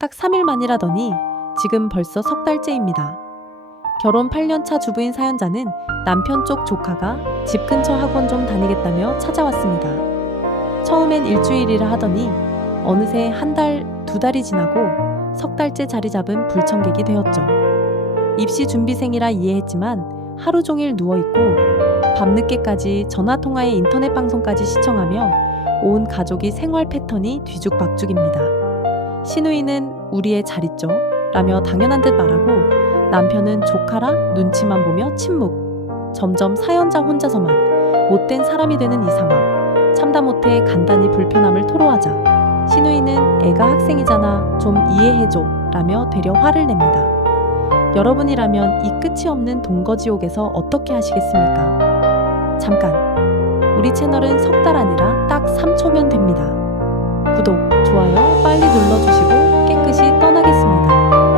딱 3일 만이라더니 지금 벌써 석 달째입니다. 결혼 8년차 주부인 사연자는 남편 쪽 조카가 집 근처 학원 좀 다니겠다며 찾아왔습니다. 처음엔 일주일이라 하더니 어느새 한 달, 두 달이 지나고 석 달째 자리 잡은 불청객이 되었죠. 입시 준비생이라 이해했지만 하루 종일 누워있고 밤늦게까지 전화통화에 인터넷 방송까지 시청하며 온 가족이 생활 패턴이 뒤죽박죽입니다. 시누이는 우리의 잘 있죠? 라며 당연한 듯 말하고 남편은 조카라 눈치만 보며 침묵. 점점 사연자 혼자서만 못된 사람이 되는 이 상황. 참다 못해 간단히 불편함을 토로하자. 시누이는 애가 학생이잖아. 좀 이해해줘. 라며 되려 화를 냅니다. 여러분이라면 이 끝이 없는 동거지옥에서 어떻게 하시겠습니까? 잠깐. 우리 채널은 석 달 아니라 딱 3초면 됩니다.